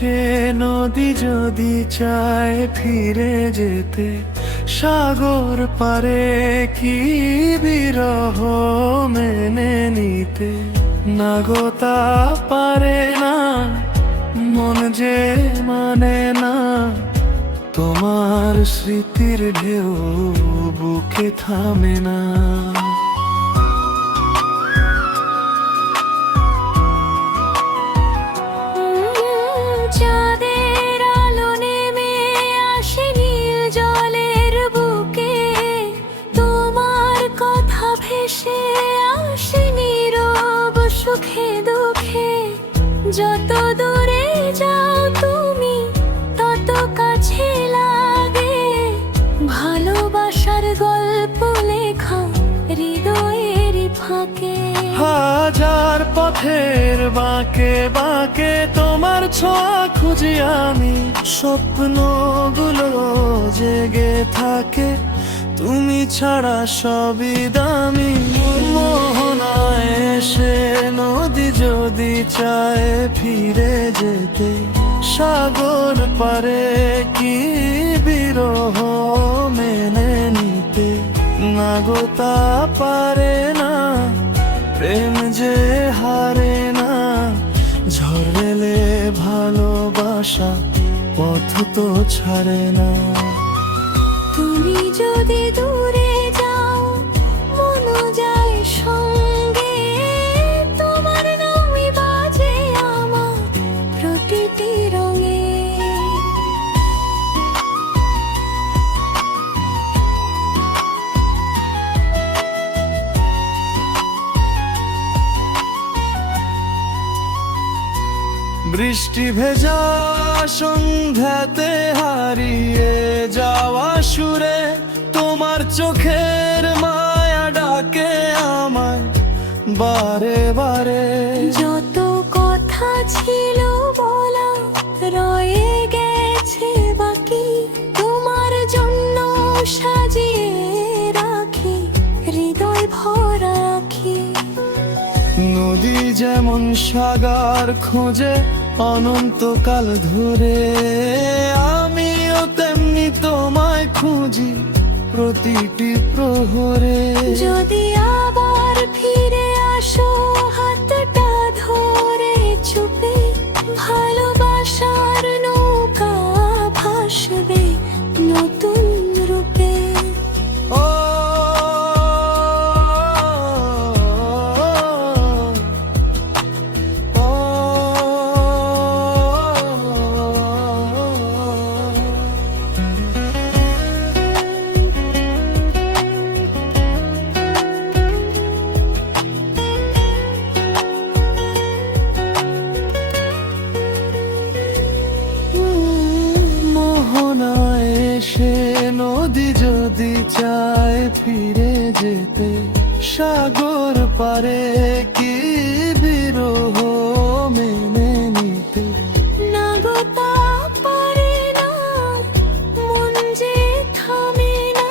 এসে নদী যদি চায় ফিরে যেতে, সাগর পারে কি বিরহ মেনে নিতে। না গো তা পারে না, মন যে মানে না, তোমার স্মৃতির ঢেউ বুকে থামে না। চাঁদের আলো নেমে আসে নীল জলের বুকে, তোমার কথা ভেসে আসে নীরব সুখে দুঃখে। যত দূরে যাও তুমি তত কাছে লাগে, ভালোবাসার গল্প লেখা হৃদয়ের ফাঁকে। হাজার পথের বাঁকে বাঁকে তোমার ছোঁয়া খুঁজি আমি, স্বপ্নগুলো জেগে থাকে, তুমি ছাড়া সবই দামি। মোহনায় এসে নদী যদি চায় ফিরে যেতে, সাগর পারে কি বিরহ মেনে নিতে। না গো তা পারে না, প্রেম যে হারে না, ঝড় এলে ভালোবাসা পথ তো ছাড়ে না। তুমি যদি দূরে যাও মনও যায় সঙ্গে, তোমার নামই বাজে আমার প্রতিটি রঙে। বৃষ্টি ভেজা সন্ধ্যাতে হারিয়ে যাওয়া সুরে, তোমার চোখের মায়া ডাকে আমায় বারে বারে। যত কথা ছিল বলা রয়ে গেছে বাকি, তোমার জন্য সাজিয়ে রাখি হৃদয় ভরা রাখি। নদী যেমন সাগর খোঁজে অনন্তকাল ধরে, আমিও তেমনি তোমায় খুঁজি প্রতিটি প্রহরে। যদি আবার ফিরে আসো হাতটা ধরে চুপে, ভালোবাসার নৌকা ভাসবে নতুন রূপে। ও মোহনায় এসে নদী যদি চায় ফিরে যেতে, সাগর পারে কি বিরহ মেনে নিতে। না গো তা পারে না, মন যে থামে না,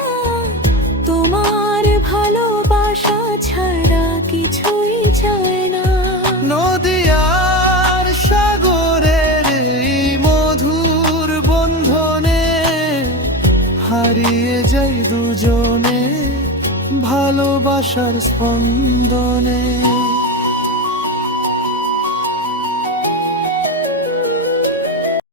তোমার ভালোবাসা ছাড়া কিছুই চায় না। নদী আর সাগরের এই মধুর বন্ধনে, হারিয়ে যাই দুজনে ভালোবাসার স্পন্দনে।